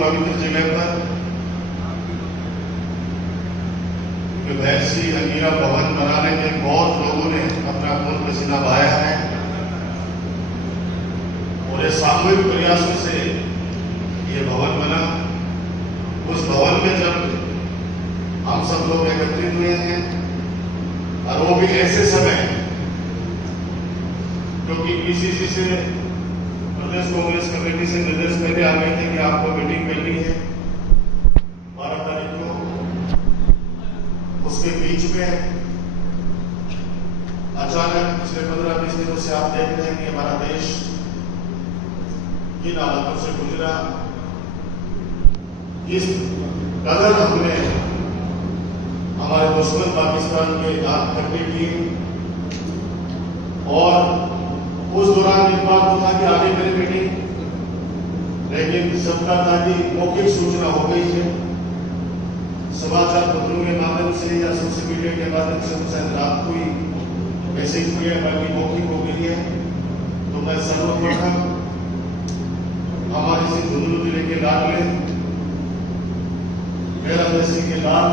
पवित्र जगह पर वैसी अंगीरा भवन बनाने में बहुत लोगों ने अपना खून पसीना बहाया है और ये सामूहिक प्रयासों से ये भवन बना। उस भवन में जब हम सब लोग एकत्रित हुए हैं और वो भी ऐसे समय, क्योंकि पीसीसी से प्रदेश कांग्रेस कमेटी से निर्देश पहले आ गए थे कि आपको मीटिंग करनी है 12 तारीख को, उसके बीच में अचानक पिछले 15-20 दिनों से आप देख रहे हैं कि हमारा देश किन हालातों से गुजरा, इस कदर हमने हमारे दुश्मन पाकिस्तान के दांत खट्टे किए। और उस दौरान एक बात था कि आगे करें मीटिंग, लेकिन सबका था कि मौखिक सूचना हो गई है, समाचार पत्रों के माध्यम से या सोशल मीडिया के माध्यम से शायद रात को ही मैसेज किया, बाकी मौखिक हो गई है। तो मैं सर्वप्रथम हमारे से झुंझुनू जिले के लाडले मेरादेसी के लाल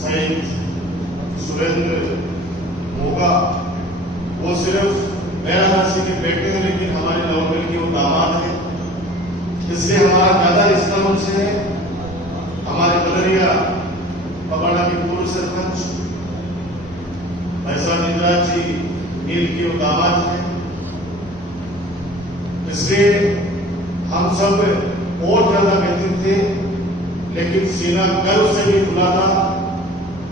शहीद सुरेंद्र मोगा, वो सिर्फ मेरादेसी के बेटे हैं लेकिन हमारे नवगढ़ के वो दामाद है, इसलिए हमारा ज्यादा रिश्ता उनसे है। हमारे बलरिया पबाड़ा के पूर्व सरपंच ऐसा निंद्राज जी नील के वो दामाद है, इसलिए हम सब और ज्यादा व्यतीत थे। लेकिन सीना गर्व से भी खुला था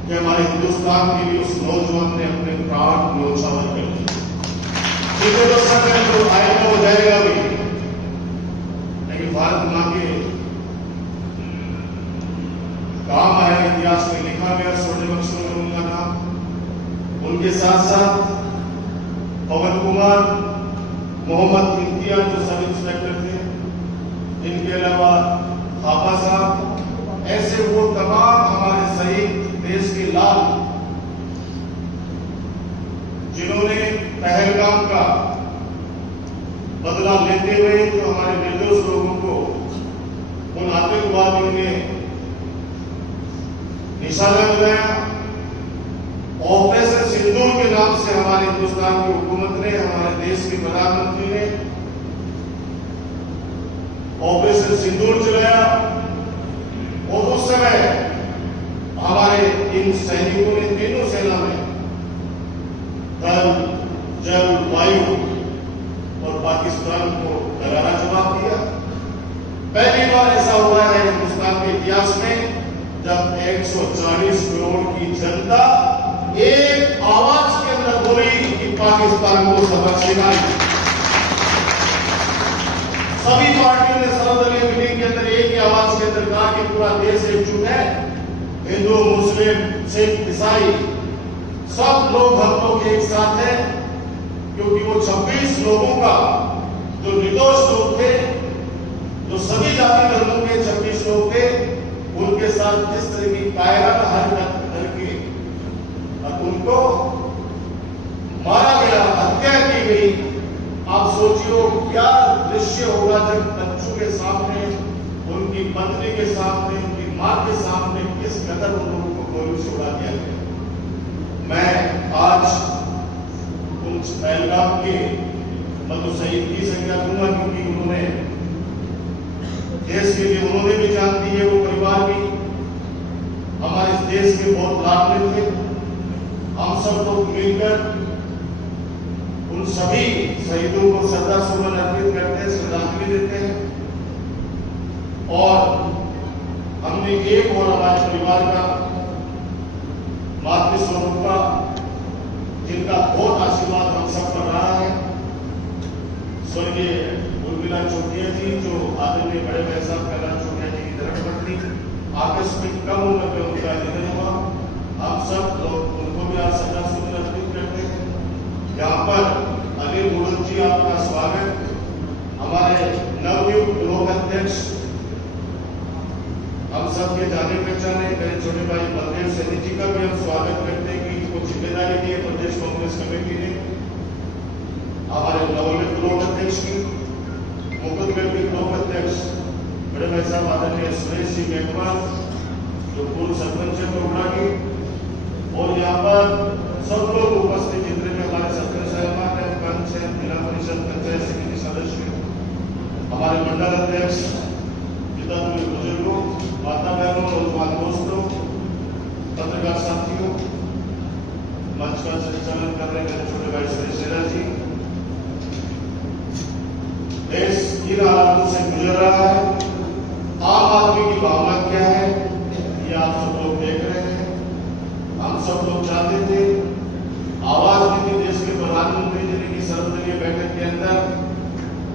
कि हमारे हिंदुस्तान के लिए उस नौजवान ने अपने प्राण न्योछावर कर दिए। ठीक है तो समय तो आएगा, हो जाएगा भी, लेकिन भारत मां के काम आया, इतिहास में लिखा गया स्वर्णिम अक्षरों में उनका नाम। उनके साथ साथ पवन कुमार, मोहम्मद इम्तियाज जो सब इंस्पेक्टर थे, इनके अलावा थापा साहब, ऐसे वो तमाम हमारे शहीद देश के लाल जिन्होंने पहलगाम का बदला लेते हुए जो हमारे निर्दोष लोगों को उन आतंकवादियों ने निशाना बनाया। ऑपरेशन सिंदूर के नाम से हमारे हिंदुस्तान की हुकूमत ने, हमारे देश के प्रधानमंत्री ने ऑपरेशन सिंदूर चलाया और उस समय हमारे इन सैनिकों ने तीनों सेना में, थल, जल, वायु और पाकिस्तान को करारा जवाब दिया। पहली बार ऐसा हुआ है हिंदुस्तान के इतिहास में जब 140 करोड़ की जनता एक आवाज के अंदर बोली कि पाकिस्तान को सबक सिखाई। सभी पार्टियों ने सर्वदलीय मीटिंग के अंदर एक ही आवाज के अंदर कहा कि पूरा देश एकजुट है, हिंदू, मुस्लिम, सिख, ईसाई सब लोग हम लोग एक साथ हैं, क्योंकि वो 26 लोगों का जो निर्दोष लोग थे, जो सभी जाति धर्मों के 26 लोग थे, उनके साथ जिस तरह की कायराना हरकत करके और उनको मारा गया, हत्या की गई। आप सोचियो क्या दृश्य होगा जब बच्चों के सामने, उनकी पत्नी के सामने, उनकी मां के सामने किस कदर उन लोगों को गोली से उड़ा दिया गया। मैं आज उन पहलगाम के मतलब शहीद की संख्या दूंगा, क्योंकि उन्होंने देश के लिए उन्होंने भी जान दी है, वो परिवार भी हमारे इस देश के बहुत लाडले थे। हम सब लोग मिलकर उन सभी शहीदों को श्रद्धा सुमन अर्पित करते हैं, श्रद्धांजलि देते हैं। और हमने एक और हमारे परिवार का मातृ स्वरूप का, जिनका बहुत आशीर्वाद हम सब पर रहा है, स्वर्गीय उर्मिला चौटिया जी, जो आदरणीय बड़े भाई साहब कैलाश चौटिया जी की धर्मपत्नी, आकस्मिक कम उम्र में उनका निधन हुआ। हम सब लोग उनको भी आज श्रद्धा सुमन अर्पित करते हैं। यहाँ पर अनिल गुड़ल जी, आपका स्वागत। हमारे नवनियुक्त लोक अध्यक्ष, हम सब के जाने पहचाने मेरे छोटे भाई बलदेव सैनी जी का भी हम स्वागत करते हैं कि इनको जिम्मेदारी दी है प्रदेश कांग्रेस कमेटी ने। हमारे नवनियुक्त लोक अध्यक्ष की मुकुंद यूनिट के दो अध्यक्ष बड़े भाई साहब आदरणीय सुरेश सिंह मेघवाल जो पूर्व सरपंच है टोकरा के, और यहाँ पर सब लोग उपस्थित जितने भी हमारे सरपंच साहब है, पंच है, जिला परिषद पंचायत समिति सदस्य, हमारे मंडल अध्यक्ष, पिता बुजुर्गों, माता बहनों, नौजवान दोस्तों, पत्रकार साथियों, मंच का संचालन कर रहे मेरे छोटे भाई सुरेश शेरा जी। देश किन हालातों से गुजर रहा है, आम आदमी की भावना क्या है, ये आप सब लोग देख रहे हैं। हम सब लोग चाहते थे आवाज नीति देश के प्रधानमंत्री जी ने की सर्वदलीय बैठक के अंदर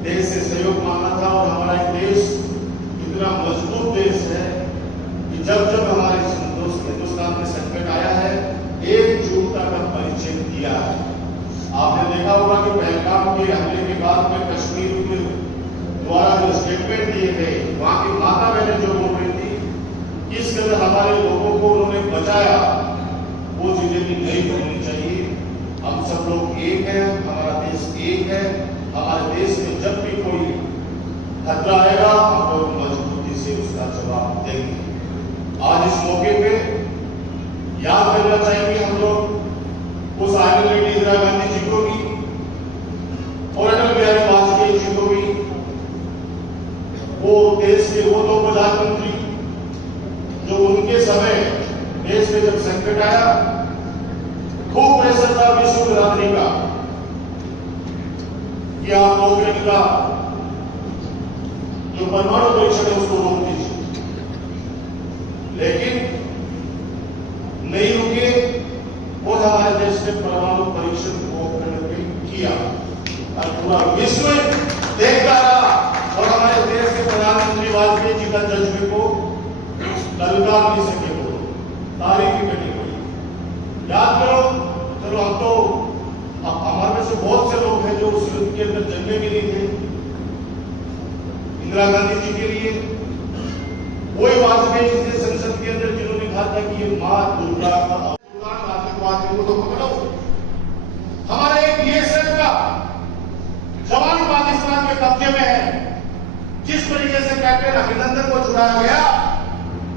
देश से सहयोग मांगा था, और हमारा देश इतना मजबूत देश है कि जब जब हमारे हिंदुस्तान में संकट आया है, एकजुटता का परिचय दिया है। आपने देखा होगा कि पहलगाम के हमले के बाद में कश्मीर के द्वारा जो स्टेटमेंट दिए गए, वहां की माता बहनें जो बोल रही थी, किस कदर हमारे लोगों को उन्होंने बचाया, वो चीजें भी नहीं होनी चाहिए। हम सब लोग एक हैं, हमारा देश एक है। हमारे देश में जब भी कोई खतरा आएगा, हम लोग मजबूती से उसका जवाब देंगे। आज इस मौके पे याद करना चाहिए हम लोग उस आयरन लेडी इंदिरा गांधी जी को भी और अटल बिहारी वाजपेयी जी को भी, वो देश के वो दो प्रधानमंत्री जो उनके समय देश में जब संकट आया, खूब प्रेशर था विश्व बिरादरी का कि आप लोग का जो परमाणु परीक्षण है उसको रोक दीजिए, लेकिन नहीं रुके और हमारे देश ने परमाणु परीक्षण को करके किया और पूरा विश्व देखता रहा, और हमारे देश के प्रधानमंत्री वाजपेयी जी का जज्बे को ललकार नहीं सके, वो तारीफ भी करनी पड़ी। याद करो, चलो अब तो हमारे में से बहुत से लोग हैं जो उस युद्ध के अंदर जन्मे भी नहीं थे। इंदिरा गांधी जी के लिए वही वाजपेयी जी थे संसद के अंदर जिन्होंने कहा था कि ये मां दुर्गा का आतंकवाद को तो पकड़ो। हमारे एक बीएसएफ का जवान पाकिस्तान के कब्जे में है। जिस तरीके से कैप्टन अभिनंदन को छुड़ाया गया,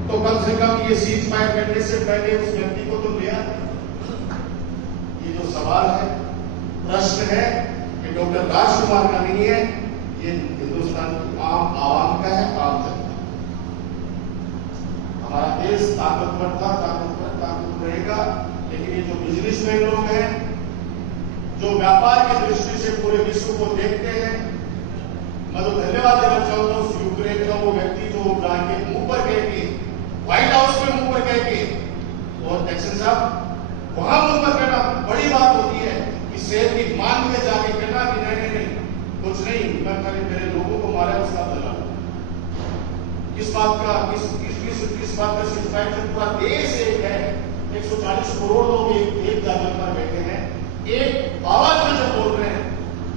तो कम से कम ये सीज फायर करने से पहले उस व्यक्ति को तो लिया। ये जो सवाल है, प्रश्न है, कि डॉक्टर राजकुमार का नहीं है, ये हिंदुस्तान की आम आवाम का है, आम जनता। हमारा देश ताकतवर था, ताकतवर रहेगा, लेकिन ये जो बिजनेसमैन लोग हैं, जो व्यापार की दृष्टि से पूरे विश्व को देखते हैं, मैं तो धन्यवाद देना चाहूंगा उस यूक्रेन का वो व्यक्ति जो जाके मुंह पर कह के, व्हाइट हाउस में मुंह पर कह के, और जैक्सन साहब वहां मुंह पर कहना बड़ी बात होती है कि शहर की मान में जाके कहना कि नहीं कुछ नहीं, मैं खाली मेरे लोगों को मारा उसका बदला। किस बात का सिर्फ पूरा देश एक है, 140 करोड़ लोग एक जगह पर बैठे हैं, एक आवाज में जब बोल रहे हैं,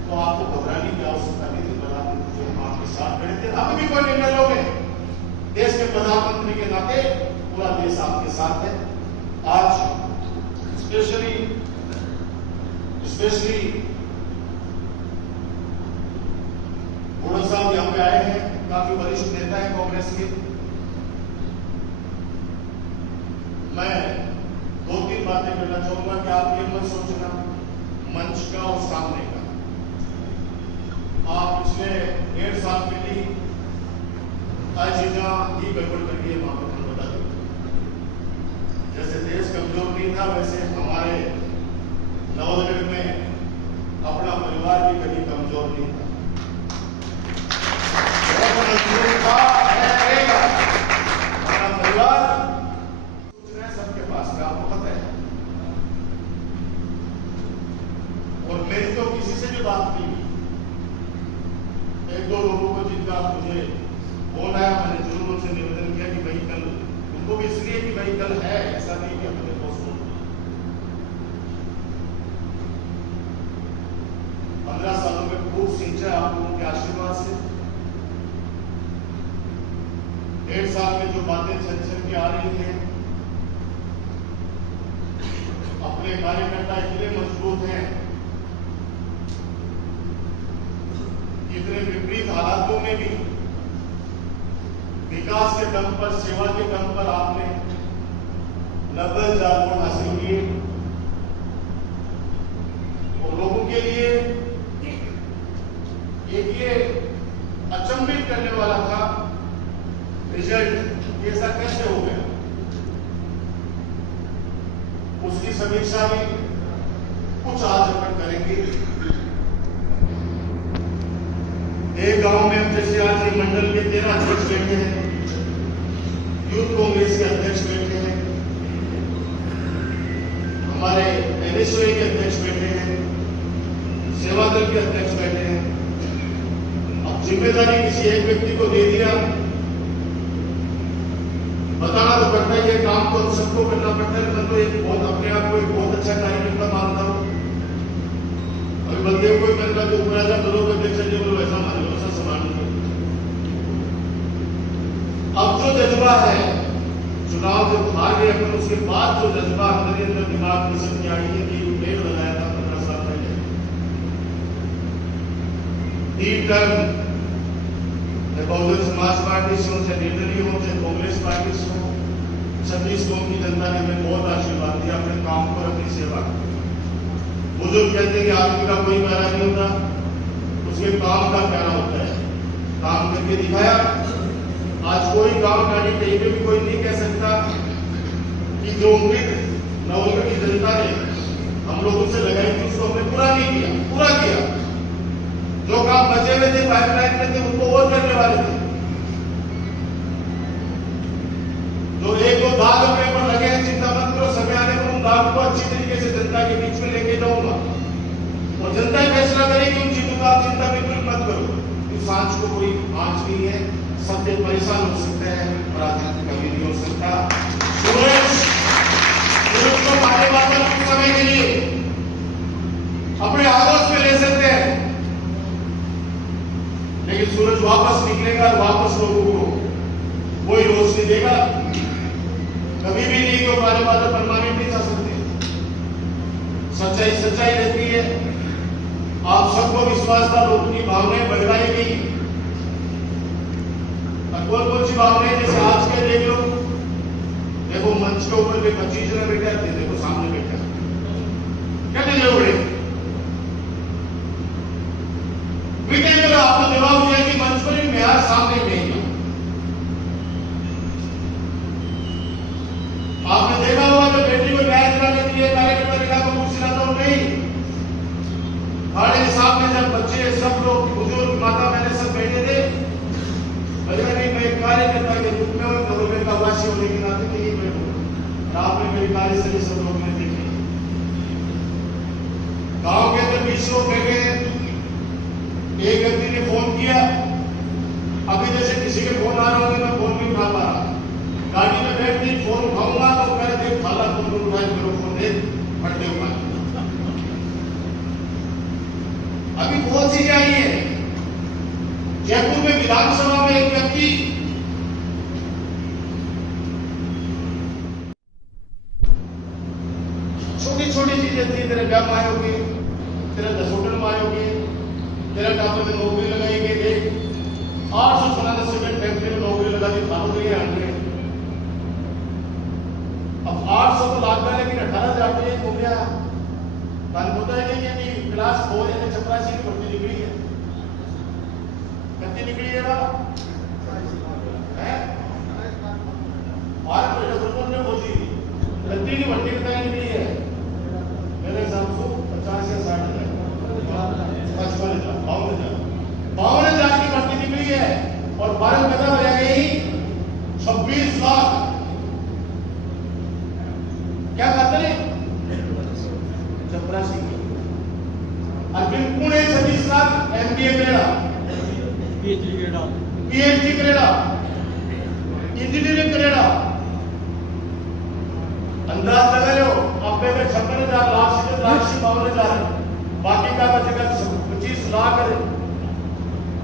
तो आपको घबराने की आवश्यकता नहीं थी। प्रधानमंत्री हम आपके साथ खड़े थे, हम भी कोई निर्णय लोगे, देश के प्रधानमंत्री के नाते पूरा देश आपके साथ है। आज स्पेशली घोड़ा साहब यहाँ पे आए हैं, काफी वरिष्ठ नेता है कांग्रेस के। मैं 2-3 बातें करना चाहूंगा कि आप ये मत सोचना मंच का और सामने का। आप पिछले 1.5 साल के लिए चीजा ही गड़बड़ करके वहां पर हम बता दें। जैसे देश कमजोर नहीं था, वैसे हमारे नवोदय में अपना परिवार भी कभी कमजोर नहीं था। अपना परिवार सबके पास में, आपको पता है। और मेरी तो किसी से भी बात नहीं, 1-2 लोगों को जिनका मुझे फोन आया, मैंने जरूर उनसे निवेदन किया कि भाई कल, उनको भी इसलिए कि भाई कल है, ऐसा नहीं कि अपने दोस्तों 15 सालों में खूब सिंचा आप लोगों के आशीर्वाद से। 1.5 साल में जो बातें चल के आ रही हैं, अपने कार्यकर्ता इतने मजबूत हैं इतने विपरीत हालातों में भी विकास के दम पर, सेवा के दम पर आपने 90,000 वोट हासिल किए और लोगों के लिए एक ये अचंभित करने वाला था रिजल्ट, ऐसा कैसे हो गया, उसकी समीक्षा भी कुछ आज अपन करेंगे। एक गांव में जैसे आज ये मंडल के 13 अध्यक्ष बैठे हैं, यूथ कांग्रेस के अध्यक्ष बैठे हैं, हमारे एनएसयूए के अध्यक्ष बैठे हैं, सेवा दल के अध्यक्ष बैठे हैं। अब जिम्मेदारी किसी एक व्यक्ति को दे दिया, बताना तो पड़ता ही है, काम तो सबको करना पड़ता है। मैं तो एक बहुत अपने आप को एक बहुत अच्छा कार्यकर्ता मानता हूँ। अभी बंदे कोई करता तो पूरा जा करो तो देख सकते बोलो ऐसा मान लो, ऐसा समान लो। अब जो जज्बा है, चुनाव जब हार गए अपन, उसके बाद जो जज्बा अंदर दिमाग में समझ आई है कि पेड़ लगाया था 15 साल पहले, 3 टर्म बहुजन समाज पार्टी से हो, चाहे निर्दलीय हो, चाहे कांग्रेस पार्टी से हो, 36 कौम की जनता ने हमें बहुत आशीर्वाद दिया अपने काम पर, अपनी सेवा। बुजुर्ग कहते हैं कि आदमी का कोई प्यारा नहीं होता, उसके काम का प्यारा होता है। काम करके दिखाया। आज कोई गांव गाड़ी कहीं पे भी कोई नहीं कह सकता कि जो उम्मीद नवंबर की जनता ने हम लोगों से लगाई थी उसको हमने पूरा नहीं किया, पूरा किया। जो काम बचे हुए थे पाइपलाइन में थे उनको और करने वाले थे। जो 1-2 दाग अपने पर लगे हैं, चिंता मत करो, समय आने पर उन दाग को अच्छी तरीके से जनता के बीच में लेके जाऊंगा और जनता फैसला करेगी उन चीजों का। आप चिंता बिल्कुल मत करो। इस आंच को कोई आंच नहीं है, सबसे परेशान हो सकते हैं, राजनीति कभी नहीं हो सकता। सूरज को मारने वाला कुछ समय के लिए अपने आगोश में ले सकते हैं, लेकिन सूरज वापस निकलेगा और वापस लोगों को कोई रोशनी देगा। कभी भी नहीं क्यों पुराने बातें परमानेंट नहीं जा सकते। सच्चाई सच्चाई रहती है। आप सबको विश्वास था, लोगों की भावनाएं बढ़ाई गई। कौन कौन सी भावनाएं, जैसे आज के देख लो, देखो मंच के ऊपर भी 25 जने बैठे थे, देखो सामने बैठा क्या जोड़े आपको जवाब दिया कि मंच पर ही मैं सामने नहीं हूं। आपने देखा होगा जो बेटी को न्याय दिलाने के लिए कार्यकर्ता लिखा तो कुछ लाता हूं नहीं। हमारे सामने जब बच्चे सब लोग बुजुर्ग माता बहने सब बैठे थे, नहीं मैं कार्यकर्ता के रूप में और नवंबर का वासी होने के नाते नहीं बैठू। आपने मेरी कार्यशैली सब लोग ने देखी। गांव के अंदर 20 लोग बैठे हैं। एक व्यक्ति ने फोन किया, अभी जैसे किसी के फोन आ रहा होंगे मैं फोन नहीं उठा पा रहा, गाड़ी में बैठ के फोन उठाऊंगा तो कह देख खाला फोन उठाए, मेरे फोन दे फटने उठा। अभी बहुत चीजें आई है। जयपुर में विधानसभा में एक व्यक्ति छोटी छोटी चीजें थी, तेरे ब्याह आयोगे, तेरा 10 होटल में आयोगे, तेरा टापर में नौकरी लगाएंगे, देख 800 सीमेंट फैक्ट्री में नौकरी लगा दी, खानों के लिए 100। अब 800 तो लाख का, लेकिन 18,000 तो ये हो गया। होता है कि क्लास 4 यानी 84 की भर्ती निकली है, कितनी निकली है बात है? और ने बोली कितनी की भर्ती कितनी निकली है? मेरे हिसाब से 50 या 60,000, 52,000 की भर्ती निकली है। और भारत पैदा हो गई 26 लाख। क्या कहते हैं? 84 की। अरविंद पुणे 26 लाख MBA करेगा, PhD करेगा, इंजीनियरिंग करेगा। अंदाज लगा लो, अब में 56,000 लाख से 52,000, बाकी का बचेगा 25 लाख,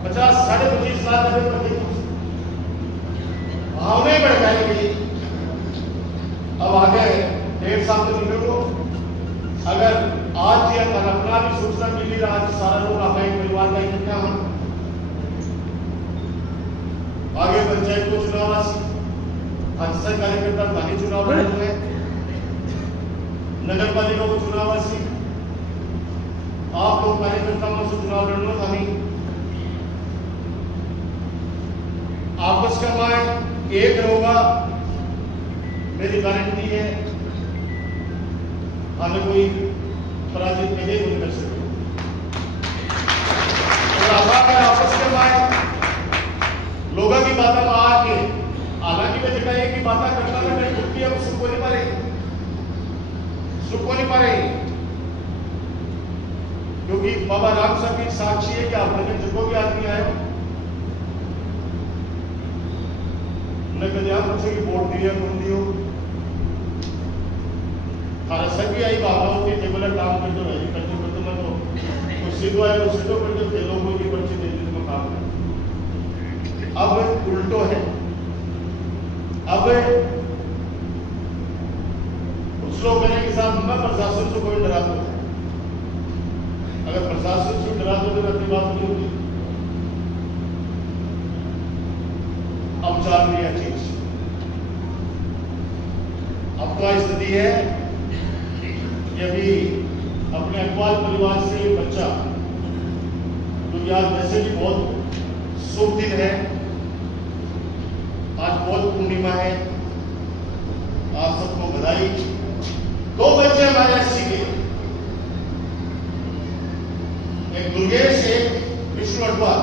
50 साढ़े 25 लाख भावनाएं बढ़ जाएंगी। अब आगे 1.5 साल तो निकलो। अगर आज या कल अपना भी सोचना मिली रहा, आज सारा लोग अपना एक परिवार का इकट्ठा हम आगे पंचायत को चुनाव राशि, आज कार्यकर्ता स्थानीय चुनाव लड़े हुए, नगर पालिका को चुनाव राशि, आप लोग कार्यकर्ताओं से चुनाव लड़ना था नहीं। आपस का मैं एक रहूंगा, मेरी गारंटी है, हमें कोई पराजित नहीं कर सकते। आपस के मैं लोगों की बात में आके हालांकि मैं जगह एक ही बात करता था, मैं खुद की अब सुख को नहीं पा रही, क्योंकि बाबा राम साहब की साक्षी है कि आप लोग जगह भी आदमी आए न कभी आप बच्चे की वोट दिया कौन दियो हमारा सभी आई भावना होती है, बोला काम करते वैसे करते करते मैं तो सीधो आया तो सीधो करते थे लोगों की पर्ची दे दी तो काम कर। अब उल्टो है, अब कुछ लोग कहने के साथ मैं प्रशासन से कोई डरा दो, अगर प्रशासन से डरा दो तो अपनी बात नहीं होगी। अब चाल रही है चीज, अब तो स्थिति है कि अभी अपने अकबाल परिवार से बच्चा, क्योंकि आज वैसे भी बहुत शुभ दिन है, आज बहुत पूर्णिमा है, आप सबको बधाई। दो बच्चे हमारे अस्सी के, एक दुर्गेश एक विष्णु अडवाल,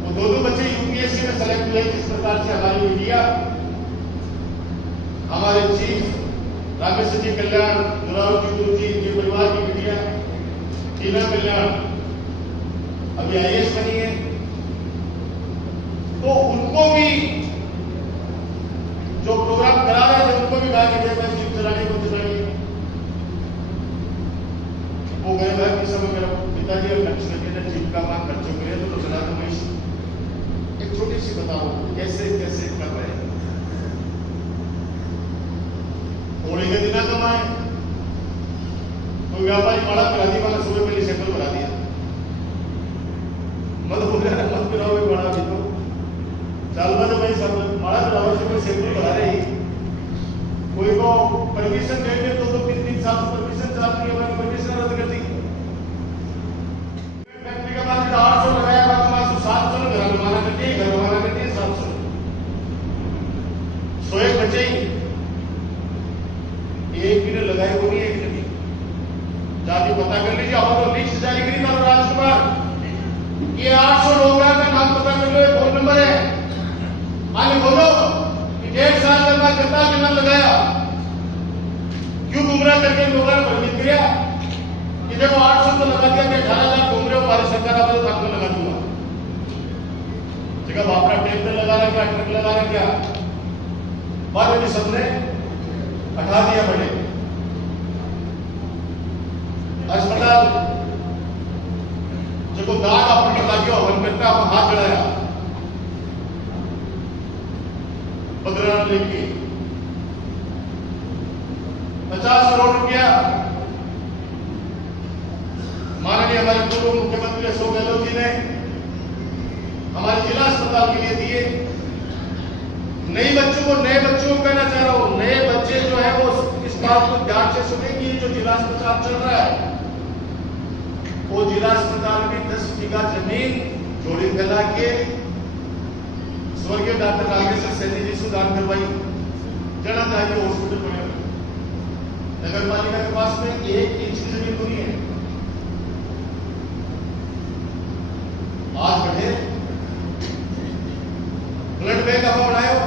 वो दोनों बच्चे यूपीएससी में सेलेक्ट हुए। जिस प्रकार से हमारी मीडिया, हमारे चीफ रामेश जी कल्याण, दुरावती गुरु जी के परिवार की मीडिया, टीना कल्याण अभी आईएएस बनी है, तो उनको भी जो प्रोग्राम करा रहे थे उनको भी कहा कि भाई जीप चलाने को चलाइए। वो गए भाई किस समय मेरा पिताजी और खर्च करके ना जीप का मां खर्चों के लिए तो चला तो मैं एक छोटी सी बताओ कैसे कैसे कर रहे हैं। होली के दिन कमाए, कोई व्यापारी बड़ा करा दी, मैंने सुबह पहले सैंपल बना दिया, मत हो गया मत कराओ बड़ा भी तो चाल में तो भाई सब बड़ा कराओ से कोई सैंपल बना रही, कोई को परमिशन दे दे तो 3-3 साल से परमिशन चाहती है, मैंने परमिशन रद्द कर दी। फैक्ट्री का बाद 800 लगाया, बाद में 700 में घर बनवाना करती है, घर बनवाना करती है 700, 100 बचे ही एक भी लगाए वो नहीं, एक नहीं जाके पता कर लीजिए। अब तो लिस्ट जारी करी था राजकुमार, ये 800 लोग का नाम पता कर लो, फोन नंबर है, आगे बोलो कि 1.5 साल में मैं कितना के नाम लगाया, क्यों गुमराह करके लोगों ने भ्रमित किया कि देखो 800 तो लगा दिया, 18,000 घूम रहे हो, हमारी सरकार आप तो आपको लगा दूंगा। जगह आपका ट्रैक्टर लगा रहा क्या, ट्रक लगा रहा क्या, बाद में सबने हटा दिया। बड़े अस्पताल जब दाग आपने लगा हवन करता आप हाथ चढ़ाया 15 लेके 50 करोड़ रुपया माननीय हमारे पूर्व मुख्यमंत्री अशोक गहलोत जी ने हमारे जिला अस्पताल के लिए दिए। नए बच्चों को कहना चाह रहा हूं, नए बच्चे जो है वो इस बात को ध्यान से सुने कि जो जिला अस्पताल चल रहा है वो जिला अस्पताल में 10 बीघा जमीन जोड़ी फैला के स्वर्गीय डॉक्टर रामेश्वर सैनी जी से दान करवाई। जाना चाहिए हॉस्पिटल बने हुए, नगर पालिका के पास में 1 इंच की जमीन नहीं है। आज बढ़े ब्लड बैंक आप बनाए हो,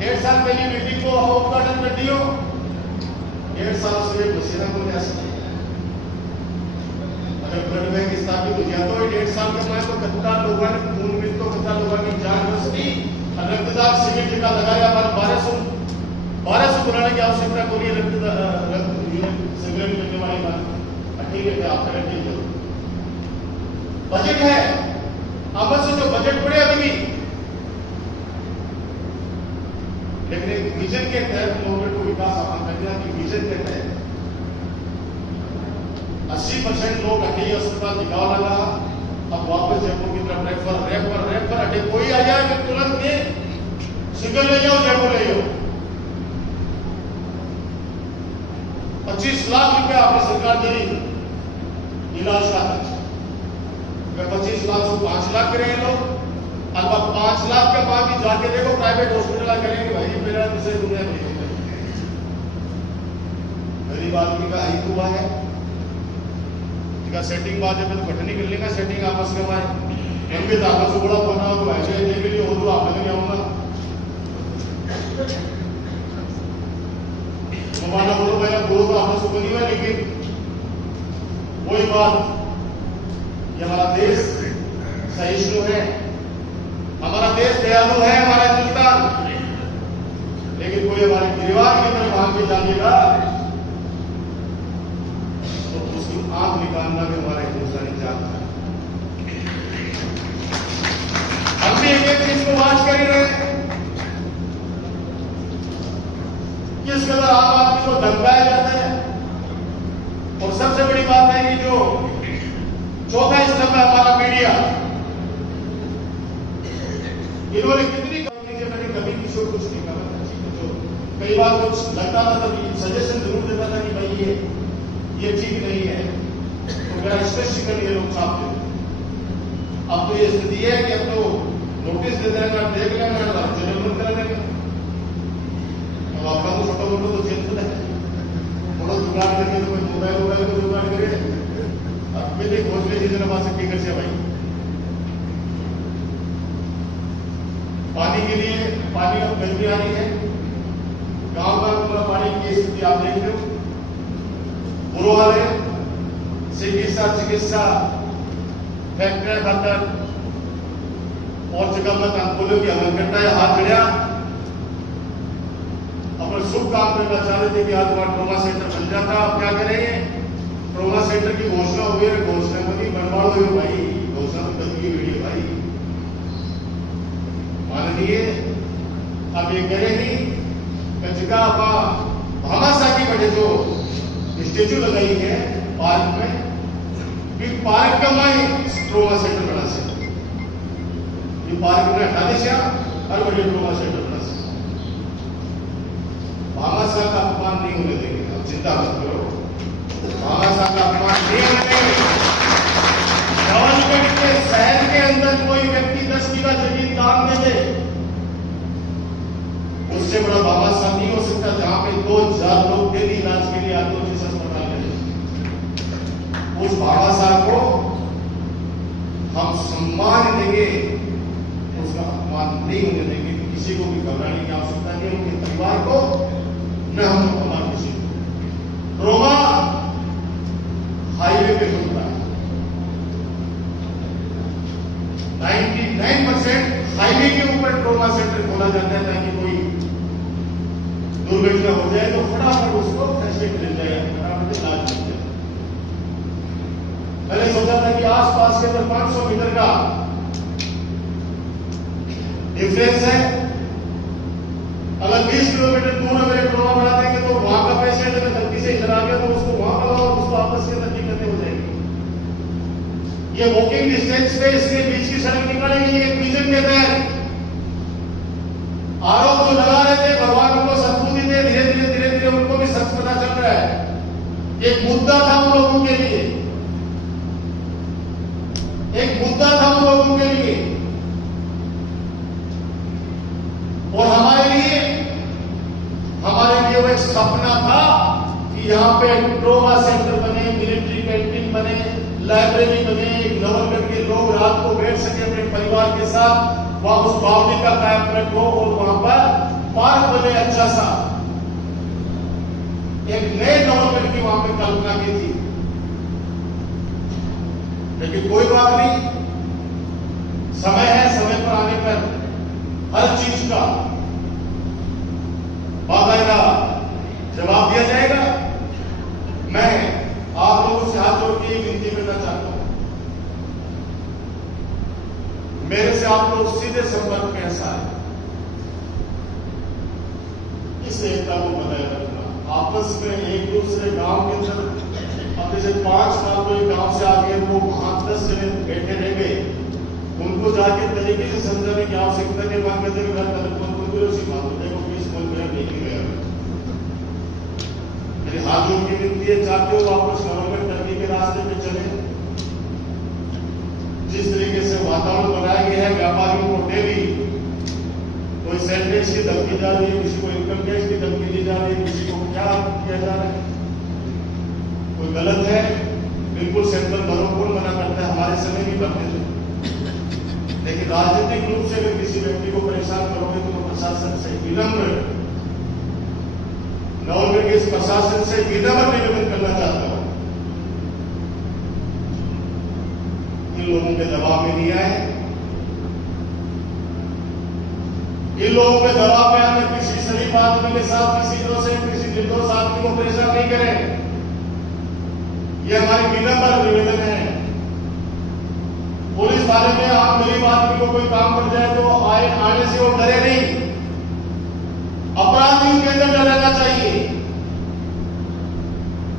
1.5 साल पहले मीटिंग को उद्घाटन कर दियो, 1.5 साल से घुसेरा को नहीं आ सकते। अगर ब्लड बैंक स्थापित हो जाए तो 1.5 साल के बाद तो कितना लोगों ने खून में तो कितना लोगों की जान बचती, रक्तदान शिविर का लगाया। हमारे 1200 बुलाने की आवश्यकता को नहीं, रक्त शिविर करने वाली बात ठीक है, आप करें ठीक है। बजट है, अब से जो बजट पड़े अभी भी, लेकिन एक विजन के तहत लोगों को विकास आसान कर दिया कि विजन के तहत 80% लोग अकेले अस्पताल दिखावा लगा, अब वापस जयपुर की तरफ रेफर हटे, कोई आ जाए तुरंत में सिंगल ले जाओ, जयपुर ले जाओ। 25 लाख रुपया आपकी सरकार दे रही इलाज का खर्च। 25 लाख से 5 लाख करेंगे लोग, अब 5 लाख के बाद भी जाके देखो प्राइवेट हॉस्पिटल करेंगे भाई मेरा दूसरे दुनिया में गरीब आदमी का हित हुआ है। सेटिंग बात है तो घट नहीं कर लेगा, सेटिंग आपस में हमारे एमपी आपस में बड़ा बना हो भाई के लिए हो तो आप नहीं आऊंगा हमारा बोलो भाई दो तो आपस में बनी हुआ, लेकिन वही बात कि हमारा देश सहिष्णु है, हमारा देश दयालु है, हमारा हिंदुस्तान, लेकिन कोई हमारे परिवार की तरफ भाग के जानेगा तो उसकी आंख निकालना भी हमारा हिंदुस्तानी जानता है। हम भी एक चीज को वाच कर ही रहे हैं, किस कदर आम आदमी को धमकाया जाता है। और सबसे बड़ी बात है कि जो चौथा स्तंभ है हमारा मीडिया, इन्होंने कितनी कंपनी से मैंने कभी किसी को कुछ नहीं कहा था, जो कई बार कुछ लगता था तो सजेशन जरूर देता था कि भाई ये ठीक नहीं है, तो मेरा स्पष्टीकरण ये लोग छाप देते। अब तो ये स्थिति है कि अब तो नोटिस दे देंगे, देख लेंगे, जजमेंट कर लेंगे। अब आपका तो छोटा मोटा तो चेंज होता है, थोड़ा जुगाड़ करके तो मोबाइल को जुगाड़ करे, अब मेरे खोज ले जितना बात सकती कर से भाई। पानी के लिए पानी अब गर्मी आ रही है, गांव का पूरा पानी की स्थिति आप देख रहे हो, बुरा हाल है। चिकित्सा फैक्ट्री खातर और जगह में कानपुलियों की अवहेलना है, हाथ चढ़िया अपना शुभ काम करना चाह रहे थे कि आज वहां ट्रोमा सेंटर बन जाता। आप क्या करेंगे, ट्रोमा सेंटर की घोषणा हुई है, घोषणा को नहीं बनवाड़ हुई भाई, घोषणा तो बदली हुई है भाई माननीय। अब ये करेगी जगह भामाशाह की बड़े जो स्टेचू लगाई है पार्क में, कि पार्क का माई ट्रोमा सेंटर बना सकते, ये पार्क में हटा दे और बड़े ट्रोमा सेंटर बना सकते। भामाशाह का अपमान नहीं होने देंगे, आप चिंता मत करो, भामाशाह का अपमान नहीं होने देंगे। गवर्नमेंट के शहर के अंदर कोई व्यक्ति 10 बीघा जमीन दान दे दे, उससे बड़ा भामाशाह नहीं हो सकता, जहां पे 2000 लोग डेली इलाज के लिए आते हैं अस्पताल में। उस भामाशाह को हम सम्मान देंगे, उसका अपमान नहीं होने देंगे। किसी को भी घबराने की आवश्यकता नहीं, उनके परिवार को न हम अपमान किसी को। ट्रोमा हाईवे पे होता है, 99% हाईवे के ऊपर ट्रोमा सेंटर खोला जाता है ताकि कोई दुर्घटना हो जाए तो फटाफट उसको फैसिलिटी मिल जाए, फटाफट इलाज मिल जाए। मैंने सोचा था कि आसपास के अंदर 500 मीटर का डिफरेंस है, अगर 20 किलोमीटर दूर अगर ट्रोमा बना देंगे तो वहां का पेशेंट अगर गलती से इधर आ गया तो उसको वहां पर और उसको आपस के अंदर दिक्कतें हो जाएंगी। ये वॉकिंग डिस्टेंस पे इसके बीच की सड़क निकालेंगे एक विजन के तहत। आरोप जो लगा रहे थे भगवान उनको सद्बुद्धि दे, धीरे धीरे उनको भी सच पता चल रहा है। एक मुद्दा था उन लोगों के लिए, एक मुद्दा था उन लोगों के लिए, और हमारे लिए वो एक सपना था कि यहाँ पे ट्रोमा सेंटर बने, मिलिट्री कैंटीन बने, लाइब्रेरी बने, नवलगढ़ के लोग रात को बैठ सके अपने परिवार के साथ, वहां उस बावड़ी का कायाकल्प हो और वहां पर पार्क बने अच्छा सा। एक नए नवलगढ़ की वहां पे कल्पना की थी, लेकिन कोई बात नहीं, समय है, समय पर आने पर हर चीज का बाकायदा जवाब दिया जाएगा। मैं आप लोगों से हाथ जोड़ के विनती करना चाहता हूं, मेरे से आप लोग सीधे संपर्क में ऐसा है, इस एकता को बनाए रखना, आपस में एक दूसरे गांव के अंदर, अब जैसे 5 साल कोई गांव से आगे वो वहां 10 जने बैठे रह गए, उनको जाके तरीके से समझाने की आवश्यकता नहीं, वहां कहते उनको उसी बात को देखो कि इस मुल्क में नहीं गया। मेरी हाथ जोड़ की विनती है, चाहते हो वापस गवर्नमेंट टर्की के रास्ते पे चले। जिस तरीके से वातावरण बनाया गया है, व्यापारियों को डेली कोई सेल टैक्स की धमकी जा रही है, किसी को इनकम टैक्स की धमकी दी जा रही है, किसी को क्या किया जा रहा है, कोई गलत है। बिल्कुल सेंट्रल भरोपूर्ण मना करता है, हमारे समय भी करते थे। लेकिन राजनीतिक रूप से अगर किसी व्यक्ति को परेशान करोगे तो प्रशासन से विनम्र, नवलगढ़ के इस प्रशासन से विनम्र निवेदन करना चाहता हूं, इन लोगों के दबाव में नहीं आए। इन लोगों के दबाव में आकर किसी शरीफ आदमी के साथ, किसी निर्दोष आदमी को परेशान नहीं करें। यह हमारी विनम्र निवेदन है। पुलिस थाने में आप गरीब आदमी को कोई काम कर जाए तो आने से वो डरे नहीं, अपराधियों के अंदर डर रहना चाहिए।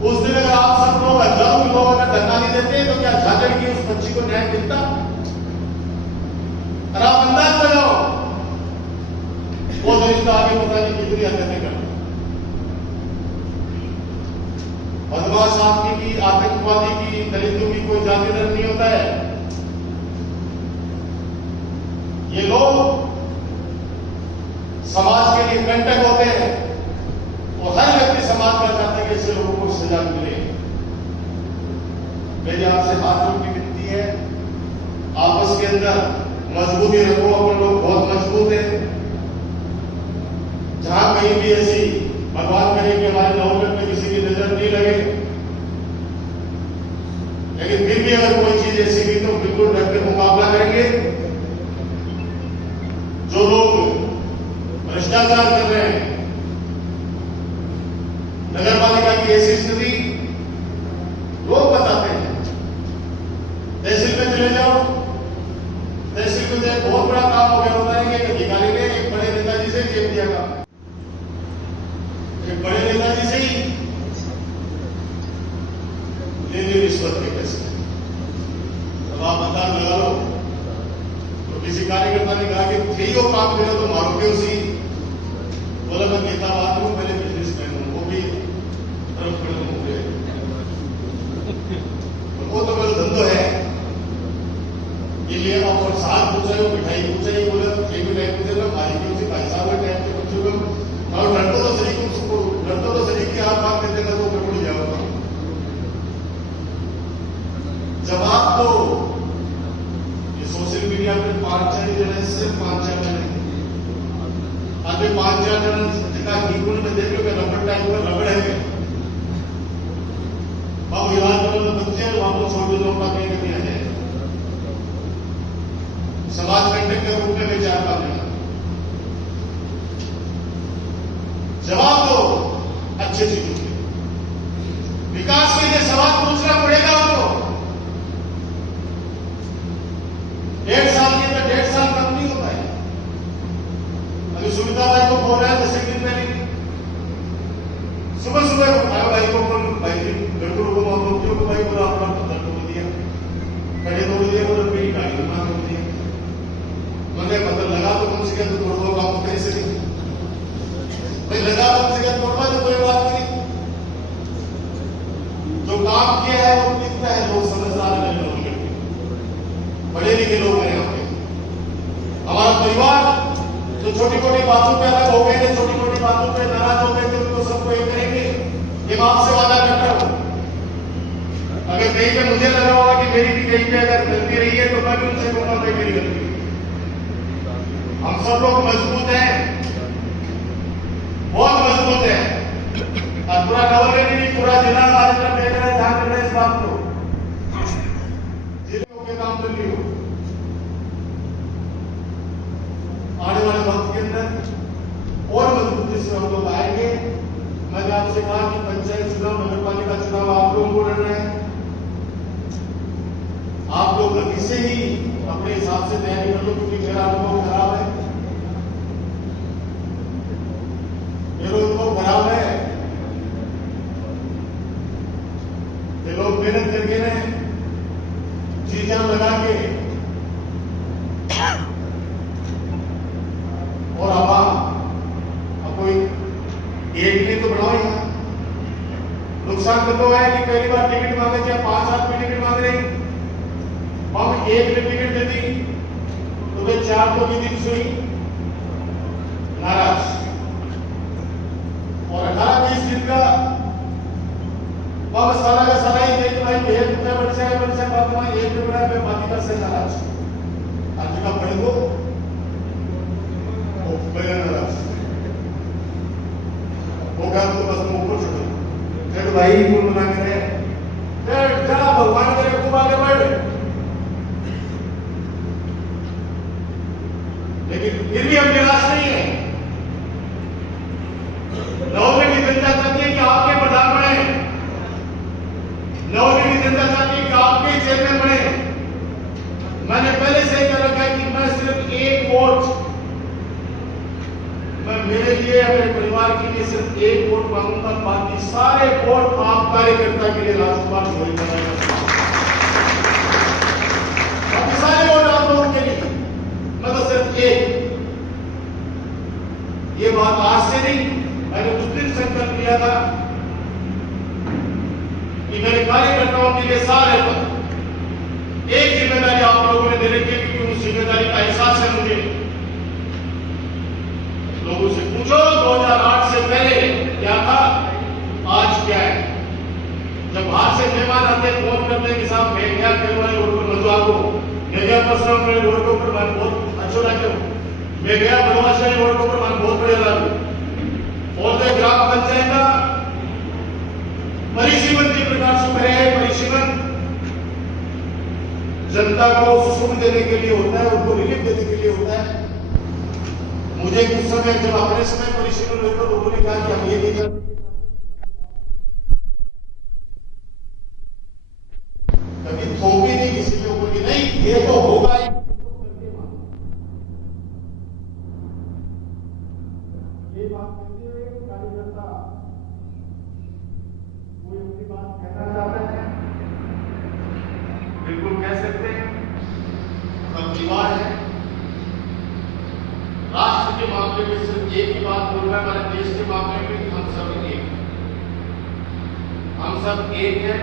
उस दिन अगर आप सब लोग, हजारों लोग अगर धरना नहीं देते तो क्या झाझड़ की उस बच्ची को न्याय मिलता? और आप अंदाज लगाओ, वो दरिंदा आगे पता नहीं कितनी हरकतें करते। बदमाश आदमी की, आतंकवादी की, दलितों की कोई जाति दर नहीं होता है। ये लोग समाज के लिए कंटक होते हैं। वो हर व्यक्ति समाज का चाहते हैं कि ऐसे लोगों को सजा मिले। मेरी आपसे हाथ जोड़ की विनती है, आपस के अंदर मजबूती रखो। अपन लोग बहुत मजबूत हैं। जहां कहीं भी ऐसी भगवान करे कि हमारे नवलगढ़ में किसी की नजर नहीं लगे, लेकिन फिर भी अगर कोई चीज ऐसी हुई तो बिल्कुल डट के मुकाबला करेंगे। जो लोग भ्रष्टाचार कर रहे हैं, नगर पालिका की ऐसी स्थिति लोग बताते हैं। तहसील में चले जाओ, तहसील में एक बहुत बड़ा काम हो गया होता है कि अधिकारी ने एक बड़े नेताजी से जेब दिया काम, एक बड़े नेताजी से ही ले ली रिश्वत के पैसे। अब आप अंदाज लगा लो, तो किसी कार्यकर्ता ने कहा कि थे वो काम करो तो मारो क्यों सी? बोला मैं नेतावाद हूं, पहले बिजनेसमैन हूं, वो भी तरफ खड़े हो गए। वो तो मेरा धंधो है, ये लिए और साथ पूछा, मिठाई पूछा, बोला ये भी टाइम पूछे, भाई की उसी भाई साहब के टाइम से पूछो और लड़कों तो शरीक की आप बात करते थे तो बिल्कुल जाओगा। जवाब तो ये सोशल मीडिया पे 5-6 जने, सिर्फ 5-6 जने, आगे 5-4 जन जगह हीकुन में देख लो कि रबड़ टाइप का रबड़ है क्या? बाबू इलाज वाले बच्चे वापस छोड़ दो, कहीं कहीं आ जाए। समाज कंटक के रूप में विचार करना। जवाब दो अच्छे चीजों के विकास के लिए सवाल पूछना पड़ेगा उनको। 1.5 साल के अंदर 1.5 साल कम नहीं होता है। अभी सुविधा भाई को बोल रहा है 10 दिन पहले सुबह सुबह भाई को फोन, भाई लड़कों को मामलों को भाई बोला अपना पत्थर तोड़ दिया, कड़े तोड़ दिए, बोले मेरी गाड़ी को मार तोड़ दिया। मैंने पत्थर लगा तो कम से कम तोड़ दो, काम कैसे नहीं भाई लगा, कम से कम तोड़वा तो कोई बात नहीं। जो काम किया है वो कितना है, लोग समझदार है, लोग पढ़े लिखे लोग हैं यहाँ पे। हमारा परिवार जो छोटी छोटी बातों पे अलग हो गए थे, छोटी छोटी बातों पे नाराज हो गए थे, उनको सबको एक करेंगे। ये मैं आपसे वादा करता हूं, अगर कहीं पे मुझे लगा होगा कि मेरी भी कहीं पे अगर गलती रही है तो मैं भी उनसे कहूंगा भाई मेरी गलती। हम सब लोग मजबूत हैं, बहुत मजबूत हैं, और पूरा नवलगढ़ नहीं, पूरा जिला आज तक देख रहा है, ध्यान कर रहे हैं इस बात को। जिले के काम कर लियो, आने वाले वक्त के अंदर और मजबूती से हम लोग आएंगे। मैंने आपसे कहा कि पंचायत चुनाव, नगर पालिका चुनाव आप लोगों को लड़ना है। आप लोग अभी से ही अपने हिसाब से तैयारी कर लो, क्योंकि मेरा अनुभव खराब है, मेरा अनुभव खराब है। ये लोग मेहनत करके ना जी जान लगा के और आवाम हुआ है कि पहली बार टिकट मांगे थे, 5 आदमी टिकट मांग रहे, हम एक ने टिकट दे दी तो वे 4 तो की दिन सुनी नाराज, और 18-20 दिन का वापस सारा का सारा ही देख भाई ये रुपया बढ़ से बात में एक रुपया पे बाकी का से नाराज आज का पढ़ो वो बड़ा नाराज वो क्या तो बस मुंह को छोड़ फिर भाई को मना करे फिर जा भगवान करे खूब आगे बढ़, लेकिन फिर भी हम निराश नहीं है। नौकरी की जनता चाहती है कि आपके प्रधान बने, नौकरी की जनता चाहती है कि आपके चेयरमैन बने। मैंने पहले से कह रखा है कि मैं सिर्फ एक वोट, मैं मेरे लिए या मेरे परिवार के लिए सिर्फ एक वोट मांगूंगा, बाकी सारे वोट आप कार्यकर्ता के लिए राजकुमार चोरी करेंगे, बाकी सारे वोट आप लोगों के लिए, मैं तो सिर्फ एक। ये बात आज से नहीं, मैंने उस दिन संकल्प लिया था कि मेरे कार्यकर्ताओं के लिए सारे पर एक जिम्मेदारी आप लोगों ने दे रखी है, क्योंकि उस जिम्मेदारी का एहसास है मुझे। लोगों से पूछो 2008 से पहले क्या था, आज क्या है। जब बाहर से मेहमान आते फोन करते कि साहब मैं गया वाले रोड पर मजदूर को, मैं गया परसों वाले रोड के ऊपर, मैं बहुत अच्छा लगे, मैं गया बनवाशाही रोड के ऊपर, मैं बहुत बढ़िया लगा। और ग्राम पंचायत का परिसीमन के प्रकार से करे है, परिसीमन जनता को सुख देने के लिए होता है, उनको रिलीफ देने के लिए होता है। मुझे कुछ समय जब अपने समय परिसीमन हुए तो लोगों ने कहा कि हम ये नहीं करते, कभी थोपी नहीं किसी के ऊपर कि नहीं ये तो होगा ही। ये बात कहते हुए कार्यकर्ता कोई अपनी बात कहना चाहते हैं, बिल्कुल कह सकते हैं। सब परिवार है, राष्ट्र के मामले में सिर्फ एक ही बात बोल रहा है, हमारे देश के मामले में हम सब एक, हम सब एक है।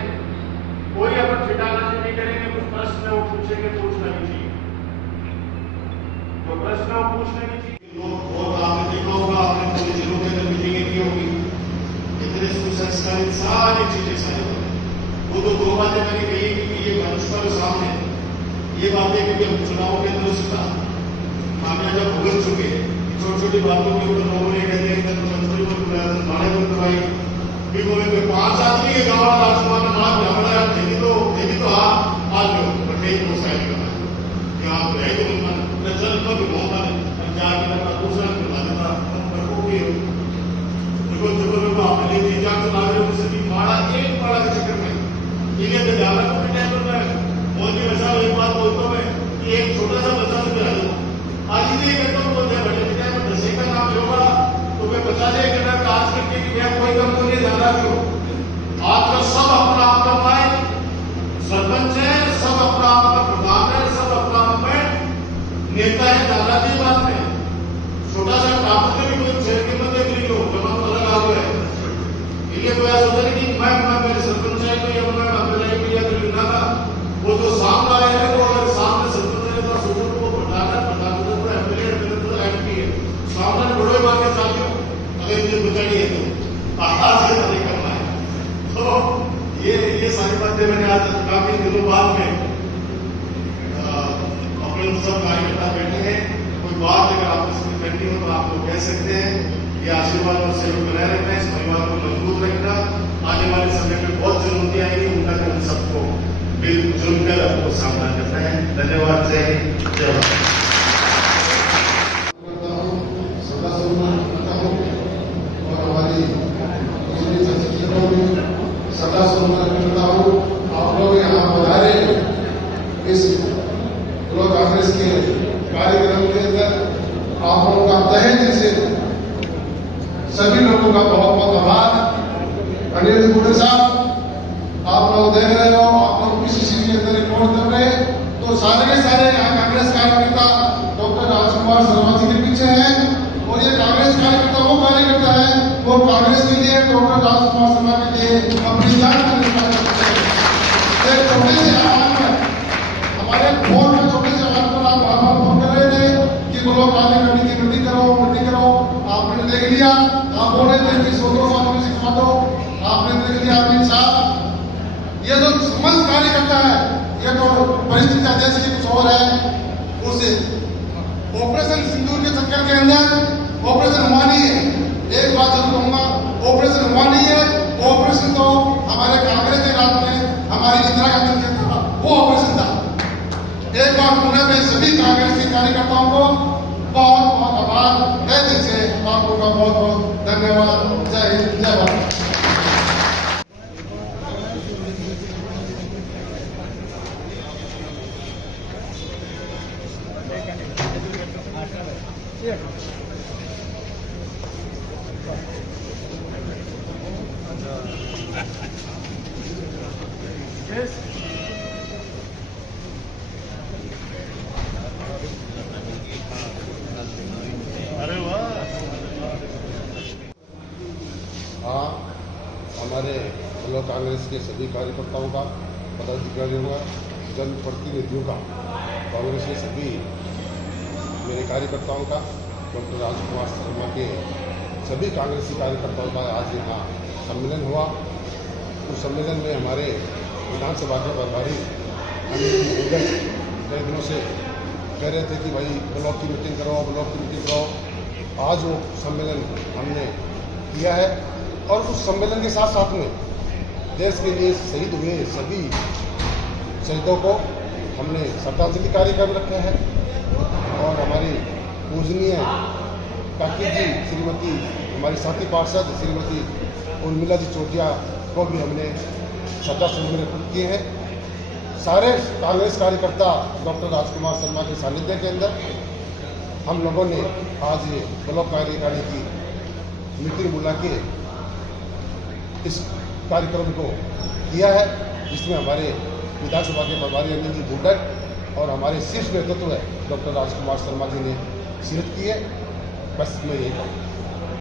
कोई अपन छिटाबाजी नहीं करेंगे, कुछ प्रश्न वो पूछेंगे, पूछना भी चाहिए, तो प्रश्न वो पूछने भी चाहिए। और आपने देखा होगा, आपने पूरे जिलों के अंदर मीटिंगें की होगी, इतने सुसंस्कारित सारी चीजें सारी वो तो 2 बातें मैंने कही कि ये मंच पर सामने ये बातें, क्योंकि हम चुनाव के अंदर उसका हमें जब भुगत चुके छोटी छोटी बातों के ऊपर लोगों ने कहते हैं तो मंत्री पर माने तो भाई भी बोले कि 5 आदमी के गाँव राजकुमार ने मारा हमारा देखी तो आज बटे को साइड का कि आप रहे तो मन चल पर मौका जाके दूसरा बता देता देखो आपने दी जान तो नागरिकों से भी मारा एक मारा के चक्कर में इन्हें तो ध्यान रखो कि टाइम पर मैं मोदी वैसा एक बात बोलता हूँ कि एक छोटा सा बच्चा से बिहार आज ही कहता हूँ बोलते हैं बड़े बेटा मैं 10 का नाम होगा तो मैं 50 करना काज करके कि मैं कोई कम नहीं ज्यादा क्यों। आपका सब अपना आपका पाए सरपंच है, सब अपना आपका प्रधान है, सब अपना आपका नेता है, ज्यादा की बात है। छोटा सा टापू में भी कोई शहर के मध्य नहीं हो जब हम अलग आ गए इसलिए कोई ऐसा सोचा कि मैं मेरे सरपंच है तो या मैं अभिनय को या लिखना था वो जो सामने आए हैं वो अगर सामने सरपंच है तो सोचो को बताना तो एमपी है सामने बड़े बात के साथियों अगर इनसे बचानी है तो आवाज से नहीं करना है। तो ये सारी बातें मैंने आज काफी दिनों बाद में अपने सब कार्यकर्ता बैठे हैं, कोई बात अगर आपको समझ करनी हो तो आप लोग कह सकते हैं। ये आशीर्वाद और सहयोग बनाए रखना, इस परिवार को मजबूत रखना, आने वाले समय में बहुत चुनौती आएंगी, उनका हम सबको मिलजुल कर आपको सामना करना है। धन्यवाद, जय हिंद, जय भारत। और हमारी सदा सम्मान करता हूँ। आप लोग यहाँ पधारे इस ब्लॉक कांग्रेस के कार्यक्रम के अंदर आप लोगों का तहे दिल से सभी लोगों का बहुत बहुत आभार। अनिल गुड़े साहब, आप लोग देख रहे हो, आप लोग पीसीसी के अंदर रिपोर्ट कर रहे तो सारे के सारे यहाँ कांग्रेस कार्यकर्ता डॉक्टर राजकुमार शर्मा जी के पीछे हैं और ये कांग्रेस कार्यकर्ता वो कार्यकर्ता है वो कांग्रेस के लिए डॉक्टर राजकुमार शर्मा के लिए अपनी जान एक छोटे से आह्वान में, हमारे फोन में छोटे से आह्वान पर आप बार बार फोन कर रहे थे कि ब्लॉक कार्य कमेटी की मीटिंग करो। आपने देख लिया, आप बोले थे कि 100 आदमी सिखा दो, आपने देख लिया अमित शाह। ये जो समस्त कार्यकर्ता है, ये तो परिस्थिति देश की कुछ और है। उस ऑपरेशन सिंदूर के चक्कर के अंदर ऑपरेशन हुआ नहीं है। एक बात जरूर कहूंगा, ऑपरेशन हुआ नहीं है। ऑपरेशन तो हमारे कांग्रेस के राज में हमारी इंदिरा गांधी के था, वो ऑपरेशन था। एक बार पुणे में सभी कांग्रेस के कार्यकर्ताओं को बहुत बहुत आभार, तहे दिल से आप लोगों का बहुत बहुत धन्यवाद। जय हिंद, जय भारत। अरे वाह। हाँ, हमारे ब्लॉक कांग्रेस के सभी कार्यकर्ताओं का, पदाधिकारियों का, जनप्रतिनिधियों का, कांग्रेस के सभी मेरे कार्यकर्ताओं का, डॉक्टर राजकुमार शर्मा के सभी कांग्रेसी कार्यकर्ताओं का आज यहाँ सम्मेलन हुआ। उस सम्मेलन में हमारे विधानसभा के प्रभारी अनिल मुगल कई दिनों से कह रहे थे कि भाई ब्लॉक की मीटिंग कराओ, ब्लॉक की मीटिंग कराओ। आज वो सम्मेलन हमने किया है और उस सम्मेलन के साथ साथ में देश के लिए शहीद हुए सभी शहीदों को हमने श्रद्धांजलि कार्यक्रम रखा है। और हमारी पूजनीय काकी जी श्रीमती हमारी साथी पार्षद श्रीमती उर्मिला जी चौटिया को भी हमने श्रद्धांजलि अर्पित किए हैं। सारे कांग्रेस कार्यकर्ता डॉक्टर राजकुमार शर्मा के सानिध्य के अंदर हम लोगों ने आज ये ब्लॉक कार्यकारिणी की मीटिंग बुला के इस कार्यक्रम को किया है, जिसमें हमारे विधानसभा के प्रभारी अनिल जी बुड्डक और हमारे शीर्ष नेतृत्व है डॉक्टर राजकुमार शर्मा जी ने शिरकत की है। बस मैं यही कहूँगा।